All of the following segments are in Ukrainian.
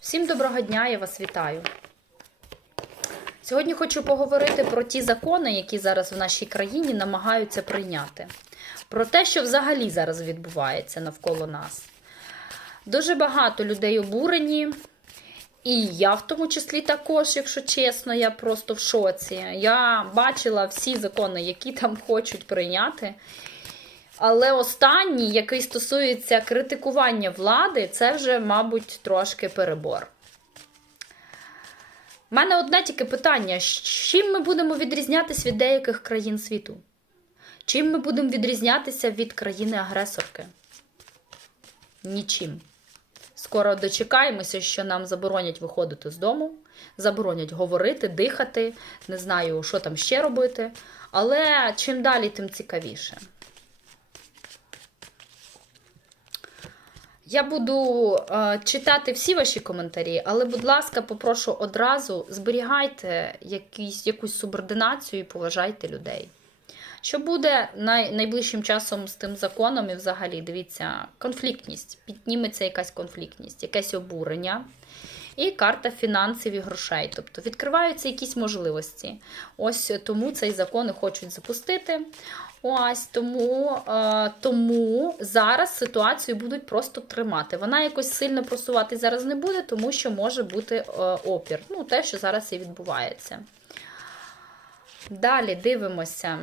Всім доброго дня, я вас вітаю. Сьогодні хочу поговорити про ті закони, які зараз в нашій країні намагаються прийняти. Про те, що взагалі зараз відбувається навколо нас. Дуже багато людей обурені, і я в тому числі також, якщо чесно, я просто в шоці. Я бачила всі закони, які там хочуть прийняти. Але останній, який стосується критикування влади, це вже, мабуть, трошки перебор. У мене одне тільки питання: чим ми будемо відрізнятися від деяких країн світу? Чим ми будемо відрізнятися від країни-агресорки? Нічим. Скоро дочекаємося, що нам заборонять виходити з дому, заборонять говорити, дихати, не знаю, що там ще робити. Але чим далі, тим цікавіше. Я буду е, читати всі ваші коментарі, але, будь ласка, попрошу одразу зберігайте якісь, якусь субординацію і поважайте людей. Що буде най, найближчим часом з тим законом і взагалі, дивіться, конфліктність. Підніметься якась конфліктність, якесь обурення. І карта фінансів і грошей. Тобто відкриваються якісь можливості. Ось тому цей закон і хочуть запустити. Ось тому, е, тому зараз ситуацію будуть просто тримати. Вона якось сильно просувати зараз не буде, тому що може бути е, опір. Ну, те, що зараз і відбувається. Далі дивимося.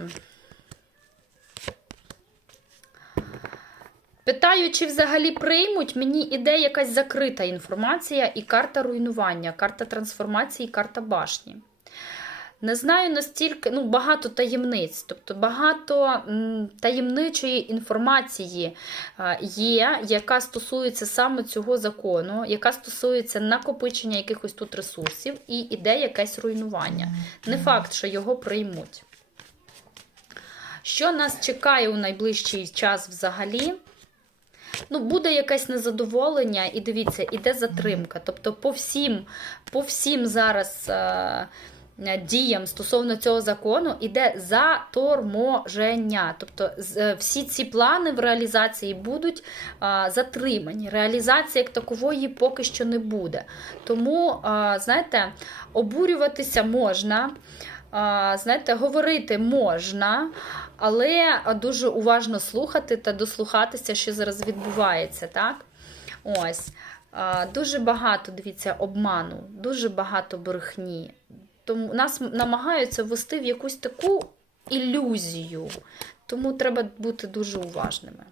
Питаю, чи взагалі приймуть, мені іде якась закрита інформація і карта руйнування, карта трансформації, карта башні. Не знаю настільки, ну, багато таємниць, тобто багато таємничої інформації е, є, яка стосується саме цього закону, яка стосується накопичення якихось тут ресурсів, і іде якесь руйнування. Не факт, що його приймуть. Що нас чекає у найближчий час взагалі? Ну, буде якесь незадоволення, і дивіться, іде затримка. Тобто, по всім, по всім зараз е, діям стосовно цього закону іде заторможення. Тобто, е, всі ці плани в реалізації будуть е, затримані. Реалізації як такової поки що не буде. Тому, е, знаєте, обурюватися можна. Знаєте, говорити можна, але дуже уважно слухати та дослухатися, що зараз відбувається, так? Ось. Дуже багато, дивіться, обману, дуже багато брехні. Тому нас намагаються ввести в якусь таку ілюзію. Тому треба бути дуже уважними.